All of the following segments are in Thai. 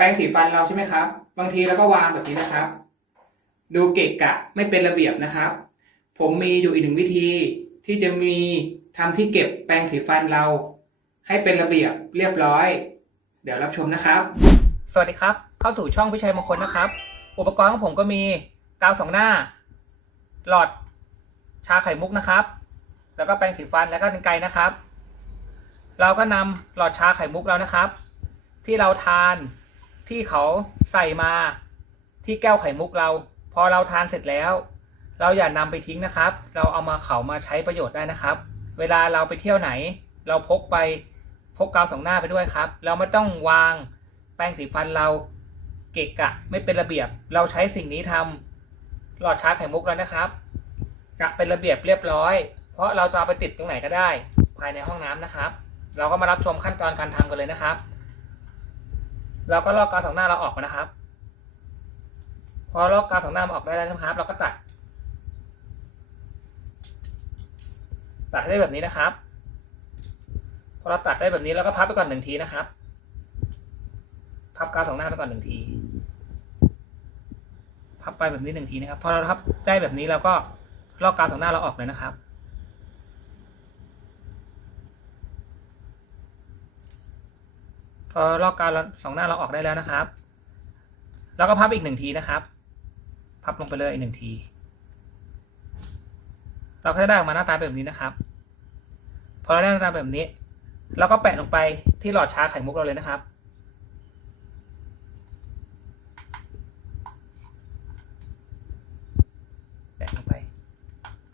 แปรงสีฟันเราใช่ไหมครับ บางทีเราก็วางแบบนี้นะครับ ดูเกะกะไม่เป็นระเบียบนะครับ ผมมีอยู่อีกหนึ่งวิธีที่จะมีทำที่เก็บแปรงสีฟันเรา ให้เป็นระเบียบเรียบร้อย เดี๋ยวรับชมนะครับ สวัสดีครับ เข้าสู่ช่องวิชัยมงคลนะครับ อุปกรณ์ของผมก็มีกาวสองหน้า หลอดชาไข่มุกนะครับ แล้วก็แปรงสีฟันแล้วก็กรรไกรนะครับ เราก็นำหลอดชาไข่มุกแล้วนะครับ ที่เราทาน ที่เขาใส่มาที่แก้วไข่มุกเรา พอเราทานเสร็จแล้ว เราอย่านำไปทิ้งนะครับ เราเอามาเขามาใช้ประโยชน์ได้นะครับ เวลาเราไปเที่ยวไหน เราพกไปพกกาวสองหน้าไปด้วยครับ เราไม่ต้องวางแป้งสีฟันเราเกะกะไม่เป็นระเบียบ เราใช้สิ่งนี้ทำหลอดชาไข่มุกแล้วนะครับกะเป็นระเบียบเรียบร้อย เพราะเราจะเอาไปติดตรงไหนก็ได้ ภายในห้องน้ำนะครับ เราก็มารับชมขั้นตอนการทำกันเลยนะครับ เราก็ลอกกาวสองหน้าเราออกมานะครับ พอลอกกาวสองหน้ามาออกได้แล้วนะครับ เราก็ตัด ตัดให้ได้แบบนี้นะครับ พอเราตัดได้แบบนี้เราก็พับไปก่อนหนึ่งทีนะครับ พับกาวสองหน้าไปก่อนหนึ่งที พับไปแบบนี้หนึ่งทีนะครับ พอเราพับได้แบบนี้เราก็ลอกกาวสองหน้าเราออกเลยนะครับ พอลอกการสองหน้าเราออกได้แล้วนะครับ แล้วก็พับอีกหนึ่งทีนะครับ พับลงไปเลยอีกหนึ่งที เราก็จะได้ออกมาหน้าตาแบบนี้นะครับ พอเราได้หน้าตาแบบนี้ เราก็แปะลงไปที่หลอดชาไข่มุกเราเลยนะครับแปะลงไป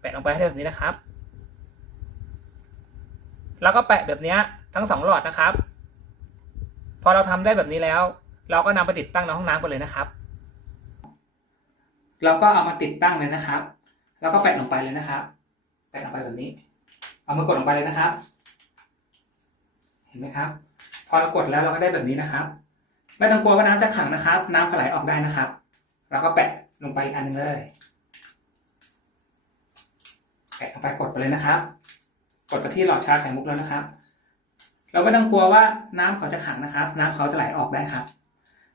แปะลงไปให้แบบนี้นะครับ แล้วก็แปะแบบนี้ทั้งสองหลอดนะครับ พอเราทำได้แบบนี้แล้ว เราก็นำไปติดตั้งในห้องน้ำกันเลยนะครับ เราก็เอามาติดตั้งเลยนะครับ แล้วก็แปะลงไปเลยนะครับแปะลงไปแบบนี้ เอามือกดลงไปเลยนะครับ เห็นไหมครับ พอเรากดแล้วเราก็ได้แบบนี้นะครับ ไม่ต้องกลัวว่าน้ำจะขังนะครับ น้ำไหลออกได้นะครับ เราก็แปะลงไปอีกอันหนึงเลยแปะลงไปกดไปเลยนะครับ กดไปที่หลอดชาไข่มุกแล้วนะครับ เราไม่ต้องกลัวว่าน้ำเขาจะขังนะครับ น้ำเขาจะไหลออกได้ครับ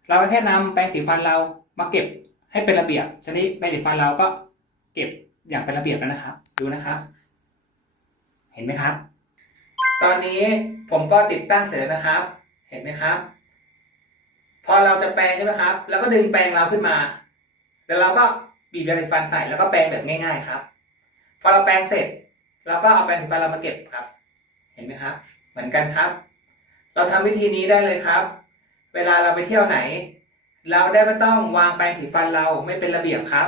เราก็แค่นำแปรงสีฟันเรามาเก็บให้เป็นระเบียบทีนี้แปรงสีฟันเราก็เก็บอย่างเป็นระเบียบแล้วนะครับ ดูนะครับ เห็นไหมครับ ตอนนี้ผมก็ติดตั้งเสร็จนะครับ เห็นไหมครับ พอเราจะแปรงใช่ไหมครับ แล้วก็ดึงแปรงเราขึ้นมา แล้วเราก็บีบยาสีฟันใส่แล้วก็แปรงแบบง่าย ๆ ครับ พอเราแปรงเสร็จเราก็เอาแปรงสีฟันเรามาเก็บครับ เห็นไหมครับ เหมือนกันครับ เราทำวิธีนี้ได้เลยครับ เวลาเราไปเที่ยวไหน เราได้ไม่ต้องวางแปรงสีฟันเราไม่เป็นระเบียบครับ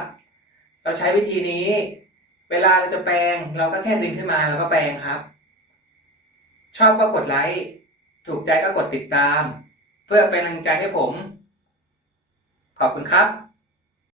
เราใช้วิธีนี้ เวลาเราจะแปรงเราก็แค่ดึงขึ้นมาแล้วก็แปรงครับ ชอบก็กดไลค์ถูกใจก็กดติดตาม เพื่อเป็นกำลังใจให้ผม ขอบคุณครับ